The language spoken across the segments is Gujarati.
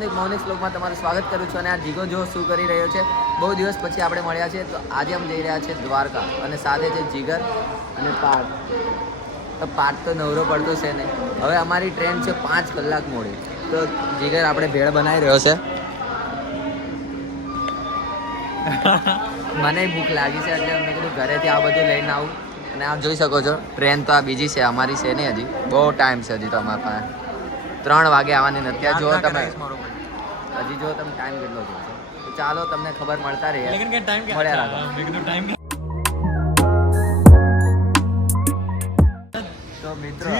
મિત્રો મૌનિક શ્લોકમાં તમારું સ્વાગત કરું છું અને આ જીગો જો શું કરી રહ્યો છે બહુ દિવસ પછી આપણે મળ્યા છે તો આજે અમે જઈ રહ્યા છે દ્વારકા અને સાથે છે જીગર અને પાર્થ તો પાર્થ તો નવરો પડતો છે ને હવે અમારી ટ્રેન છે પાંચ કલાક મોડી. તો જીગર આપણે ભેળ બનાવી રહ્યો છે. મને ભૂખ લાગી છે એટલે મેં કીધું ઘરેથી આ બધું લઈને આવું. અને આપ જોઈ શકો છો ટ્રેન તો આ બીજી છે અમારી છે નહીં હજી. બહુ ટાઈમ છે હજી તો અમારા પાસે. ત્રણ વાગે આવવાની નથી. જુઓ તમે. હજી જો તમે ટાઈમ કેટલો જોશો તો ચાલો તમને ખબર મળતા રહે મળ્યા રાખો. તો મિત્રો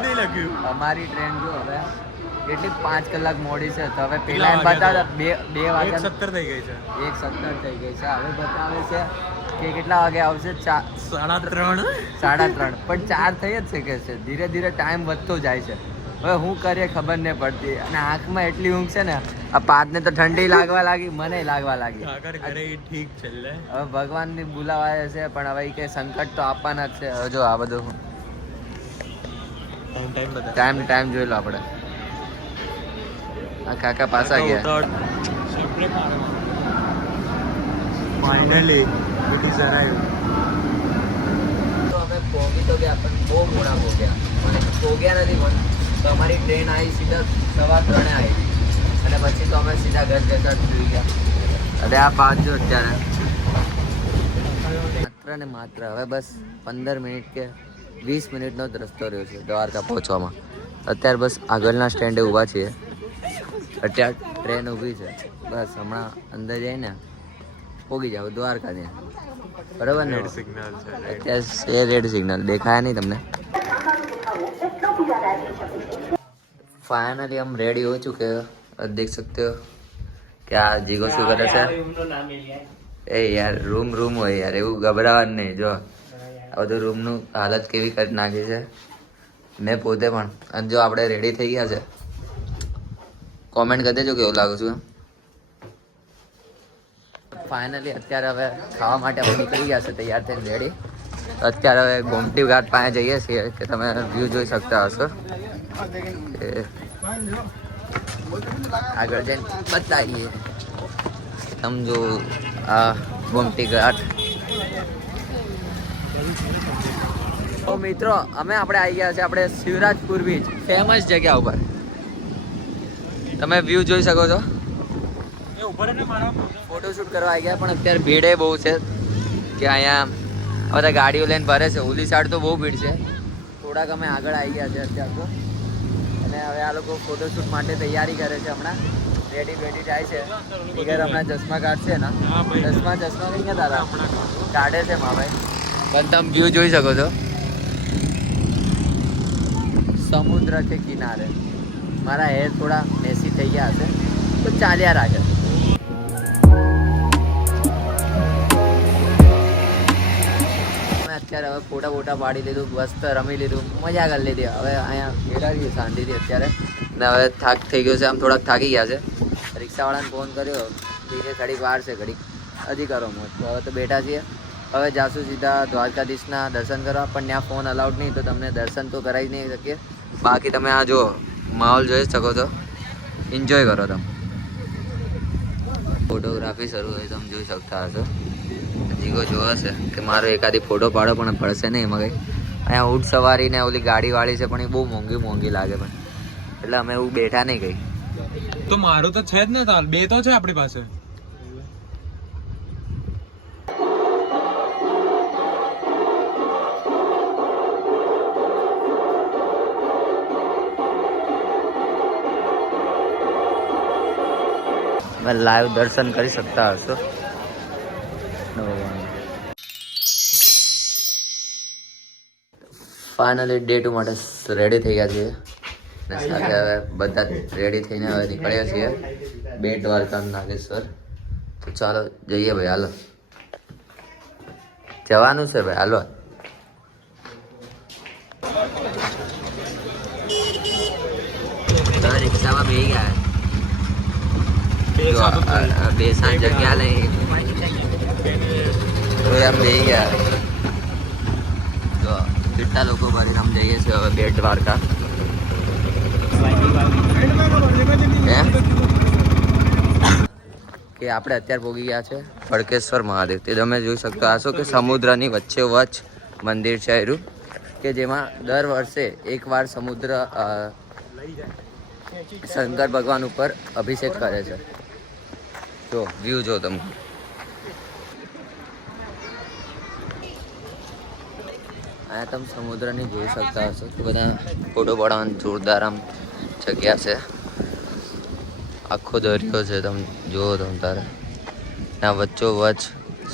અમારી ટ્રેન જો હવે કેટલી? પાંચ કલાક મોડી છે. તો હવે પેલા એમ બતાવતા બે બે વાગે સત્તર થઈ ગઈ છે. એક સત્તર થઈ ગઈ છે. હવે બતાવે છે કે કેટલા વાગે આવશે? સાડા ત્રણ. સાડા ત્રણ. પણ ચાર થઈ જ છે કે છે. ધીરે ધીરે ટાઈમ વધતો જાય છે. હવે હું કરીએ ખબર નહીં પડતી. અને આંખમાં એટલી ઊંઘ છે ને આ પાતને તો ઠંડી લાગવા લાગી મને લાગવા લાગી. ઘરે ઠીક છે હવે હવે ભગવાનની બોલાવા છે પણ હવે કે સંકટ તો આપવાના જ છે. હવે જો આ બધું ટાઈમ ટાઈમ બતા ટાઈમ ટાઈમ જોઈ લો આપણે. આ કાકા પાછા ગયા. ફાઇનલી ઇટ ઇઝ અરાઈવ તો અમે પહોંચી તો ગયા પણ બહુ મોડા પહોંચ્યા મને પહોંચ્યા નથી પણ તો અમારી ટ્રેન આવી સીધા સવા ત્રણે આવી અને પછી તો અમે સીધા ઘર જતા સુઈ ગયા. અરે આ પાછું અત્યારે. માત્ર ને માત્ર હવે બસ પંદર મિનિટ કે વીસ મિનિટનો જ રસ્તો રહ્યો છે દ્વારકા પહોંચવામાં. અત્યારે બસ આગળના સ્ટેન્ડે ઊભા છીએ. અત્યારે ટ્રેન ઊભી છે. બસ હમણાં અંદર જઈને પોગી જાવ દ્વારકા ત્યાં. બરાબર ને? સિગ્નલ અત્યારે રેડ સિગ્નલ દેખાયા નહીં તમને? ફાઇનલી આમ રેડી હો ચૂકે देख सकते हो क्या જીગો શું કરે છે એ યાર રૂમ રૂમ હોય યાર એવું ગભરાવાનું નહીં જો આ બધું રૂમનું હાલત કેવી કરી નાખી છે મેં પોતે પણ અને જો આપણે રેડી થઈ ગયા છે કોમેન્ટ કરી દેજો કેવું લાગુ છું ફાઇનલી અત્યારે હવે ખાવા માટે આપણે નીકળી ગયા છે તૈયાર થઈને રેડી અત્યારે હવે ગોમતી ઘાટ પાસે જઈએ છીએ કે તમે વ્યૂ જોઈ શકતા હશો એ આગળ જઈને બતાવીએ. સમજો આ ગોમતી ઘાટ. તો મિત્રો, અમે આપણે આવી ગયા છે આપણે શિવરાજપુર બીચ ફેમસ જગ્યા ઉપર. તમે વ્યૂ જોઈ શકો છો. એ ફોટોશૂટ કરવા આવી ગયા, પણ અત્યારે ભીડે બહુ છે કે અહીંયા બધા ગાડીઓ લઈને ભરે છે. ઓલી સાઈડ તો બહુ ભીડ છે. થોડાક અમે આગળ આવી ગયા છે અત્યારે તો. હવે આ લોકો ફોટોશૂટ માટે તૈયારી કરે છે હમણાં. રેડી બેડી જાય છે. વગર હમણાં ચશ્મા કાઢશે ને? ચશ્મા ચશ્મા નહીં ગયા દાદા કાઢે. છે મા ભાઈ. પણ તમે વ્યૂ જોઈ શકો છો. સમુદ્ર કે કિનારે. મારા હેર થોડા મેસી થઈ ગયા હશે તો ચાલ્યા રાખે. અત્યારે હવે ફોટા ફોટા પાડી લીધું, મસ્ત રમી લીધું, મજા કરી લીધી. હવે અહીંયા બેઠા છીએ શાંતિથી અત્યારે. ને હવે થાક થઈ ગયો છે, આમ થોડાક થાકી ગયા છે. રિક્ષાવાળાને ફોન કર્યો કે ઘડીક વાર છે, ઘડીક હજી કરો મોજ. હવે તો બેઠા છીએ. હવે જાશું સીધા દ્વારકાધીશના દર્શન કરવા, પણ ત્યાં ફોન અલાઉડ નહીં, તો તમને દર્શન તો કરાવી નહીં શકીએ. બાકી તમે આ જો માહોલ જોઈ શકો છો. એન્જોય કરો તમે. ફોટોગ્રાફી શરૂ હોય તમે જોઈ શકતા હશો. જીગો જોવા છે કે મારો એકાદી ફોટો પાડો પણ પડશે નહીં એમાં કંઈ. અહીંયા ઊંટ સવારી ને ઓલી ગાડી વાળી છે પણ એ બહુ મોંઘી મોંઘી લાગે પણ. એટલે અમે એવું બેઠા નહીં ગઈ તો મારું તો છે જ ને તાલ બે તો છે આપણી પાસે. લાઈવ દર્શન કરી શકતા હશો. ફાઇનલી ડે ટુ માટે રેડી થઈ ગયા છીએ. અને સાથે હવે બધા રેડી થઈને હવે નીકળ્યા છીએ. બેટ દ્વારકા નાગેશ્વર. તો ચાલો જઈએ ભાઈ હાલો. જવાનું છે ભાઈ હાલો. રિક્ષામાં બે ગયા? બે સાંજ જગ્યા. લઈ. એમ બેસી ગયા કેટલા લોકો પરિણામ જઈએ છે હવે બેટ દ્વારકા. કે આપણે અત્યારે ભોગી ગયા છે ફડકેશ્વર મહાદેવ. તે તમે જોઈ શકતા હશો કે સમુદ્રની વચ્ચે વચ્ચ મંદિર છે એરું કે જેમાં દર વર્ષે એકવાર સમુદ્ર શંકર ભગવાન ઉપર અભિષેક કરે છે. જો વ્યૂ જો તમે. અહીંયા તમે સમુદ્રની જોઈ શકતા હશો કે બધા ફોટો પાડવાની જોરદાર આમ જગ્યા છે. આખો દરિયો છે તમે જુઓ તમે તારે. ત્યાં વચ્ચો વચ્ચ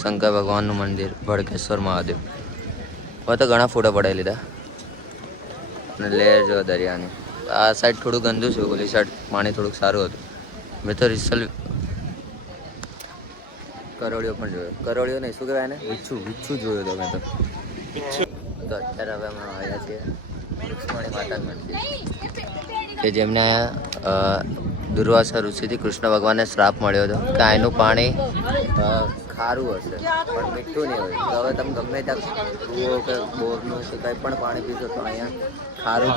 શંકર ભગવાનનું મંદિર ભડકેશ્વર મહાદેવ. હવે તો ઘણા ફોટો પડાવી લીધા. અને લહેર જો દરિયાની. આ સાઈડ થોડું ગંદુ છે ઓલી સાઈડ પાણી થોડુંક સારું હતું. મેં તો રિસલ કરોડિયો પણ જોયો. કરોડિયો નહીં શું કહેવાય ને વિચ્છું વિચ્છું જોયો તો. મેં તો તો અત્યારે હવે અમે આવ્યા છીએ રૂક્ષ્મણી માતા મંદિર કે જેમને દુર્વાસા ઋષિથી કૃષ્ણ ભગવાનને શ્રાપ મળ્યો હતો કે આનું પાણી ખારું હશે. પણ મીઠું નહીં હોય. તો હવે તમે ગમે ત્યાં કૂવો કે બોરનું કે કંઈ પણ પાણી પીશો તો અહીંયા ખારું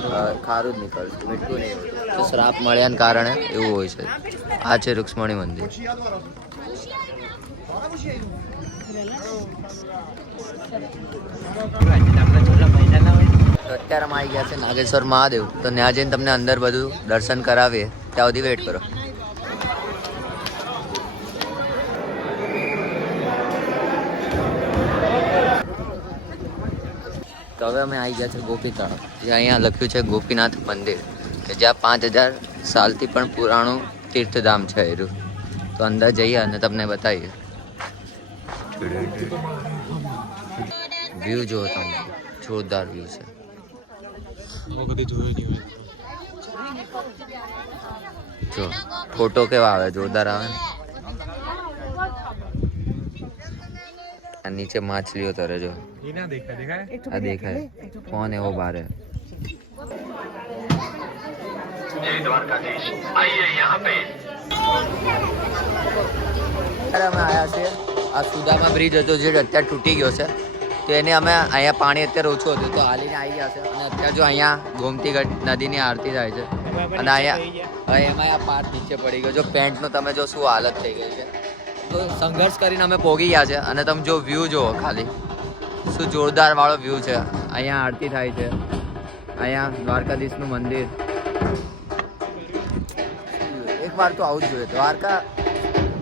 ખારું જ નીકળશે. મીઠું નહીં હોય. તો શ્રાપ મળ્યાને કારણે એવું હોય છે. આ છે રૂક્ષ્મણી મંદિર. અત્યારે અમે આવી ગયા છે નાગેશ્વર મહાદેવ. તો ત્યાં જઈને તમને અંદર બધું દર્શન કરાવીએ. ત્યાં સુધી વેઇટ કરો. તો હવે અમે આવી ગયા છે ગોપી જે અહીંયા લખ્યું છે ગોપીનાથ મંદિર. કે જ્યાં પાંચ હજાર સાલથી પણ પુરાણું તીર્થધામ છે એરું. તો અંદર જઈએ અને તમને બતાવીએ. વ્યૂ જોવો તમે જોરદાર વ્યૂ છે. જો ફોટો કેવા આવે? જોરદાર આવે આ નીચે માછલીઓ તરે જો. આ દેખાય. કોણ એવો બારે. અત્યારે અમે આવ્યા છીએ. આ સુદામા બ્રિજ હતો જે અત્યારે તૂટી ગયો છે. તો એને અમે અહીંયા પાણી અત્યારે ઓછું હતું. તો હાલીને આવી ગયા છે. અને અત્યારે જો અહીંયા ગોમતી નદીની આરતી થાય છે. અને અહીંયા એમાં આ પાર નીચે પડી ગયો. જો પેન્ટનો તમે જો શું હાલત થઈ ગઈ છે. તો સંઘર્ષ કરીને અમે પોગી ગયા છે. અને તમે જો વ્યૂ જુઓ ખાલી. શું જોરદાર વાળો વ્યૂ છે. અહીંયા આરતી થાય છે. અહીંયા દ્વારકાધીશનું મંદિર. એક વાર તો આવું જ જોઈએ. દ્વારકા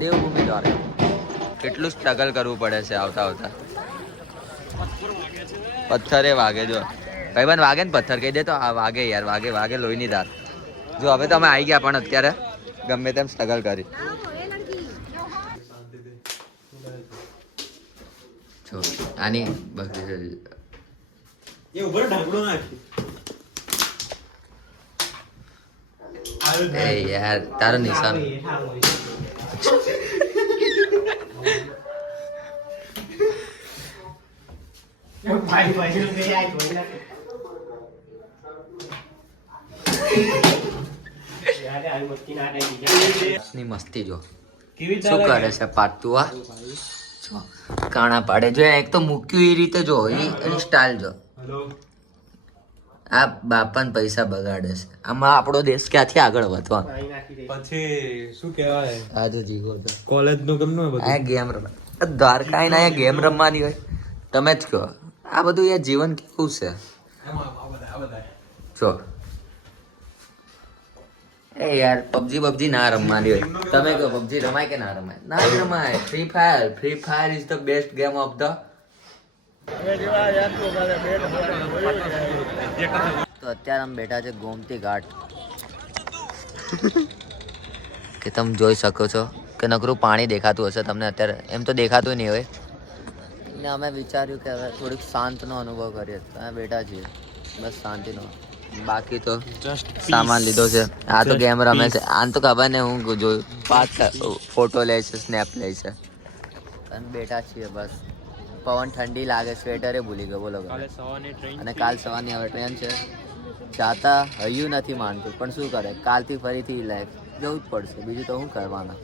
દેવભૂમિ દ્વારકા. કેટલું સ્ટ્રગલ કરવું પડે છે આવતા આવતા. પથ્થરે વાગે જો. ભાઈબંધ વાગે ને પથ્થર કહી દે તો આ વાગે યાર વાગે વાગે લોહીની ધાર. જો હવે તો અમે આવી ગયા પણ અત્યારે ગમે તેમ સ્ટ્રગલ કરી. જો આની બસ એ ઉપર ઢાંકણું નાખી. એ યાર તારો નિશાન. ની મસ્તી જો. કેવી શું કરે છે પાટતું આ કાણા પાડે. જો એક તો મૂક્યું એ રીતે જો એ એની સ્ટાઇલ જો. હેલો આ બાપાને પૈસા બગાડે છે. આમાં આપણો દેશ ક્યાંથી આગળ વધવા? પછી શું કહેવાય? આ કોલેજનું કેમનું ગેમ રમવા દ્વારકા ગેમ રમવાની હોય. તમે જ કહો. આ બધું યાર જીવન કેવું છે? જો. એ યાર પબજી પબજી ના રમવાની હોય તમે કહો પબજી રમાય કે ના રમાય? ના રમાય. Free fire free fire is the best game of the તો અત્યારે અમે બેઠા છે ગોમતી ઘાટ. કે તમે જોઈ શકો છો કે નકરું પાણી દેખાતું હશે તમને અત્યારે. એમ તો દેખાતું નહીં હોય. ને અમે વિચાર્યું કે હવે થોડીક શાંતનો અનુભવ કરીએ. તો અમે બેઠા છીએ બસ શાંતિનો. બાકી તો સામાન લીધો છે. આ તો ગેમ રમે છે. આમ તો ખબર ને હું જોયું પાંચ ફોટો લે છે સ્નેપ લે છે. અને બેઠા છીએ બસ. પવન ઠંડી લાગે સ્વેટરે ભૂલી ગયો. બોલો અને કાલ સવારની હવે ટ્રેન છે. જાતા હૈયું નથી માનતું પણ શું કરે? કાલથી ફરીથી લાઈફ જવું જ પડશે. બીજું તો શું કરવાના?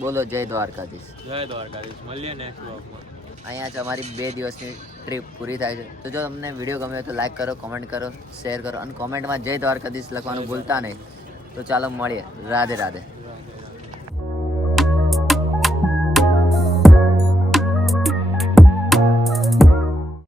બોલો જય દ્વારકાધીશ. જય દ્વારકાધીશ. મળીએ નેક્સ્ટ બ્લોગમાં અહીંયા જ અમારી બે દિવસની ટ્રીપ પૂરી થાય છે. તો જો તમને વીડિયો ગમ્યો તો લાઈક કરો કોમેન્ટ કરો શેર કરો અને કોમેન્ટમાં જય દ્વારકાધીશ લખવાનું ભૂલતા નહીં. તો ચાલો મળીએ. રાધે રાધે.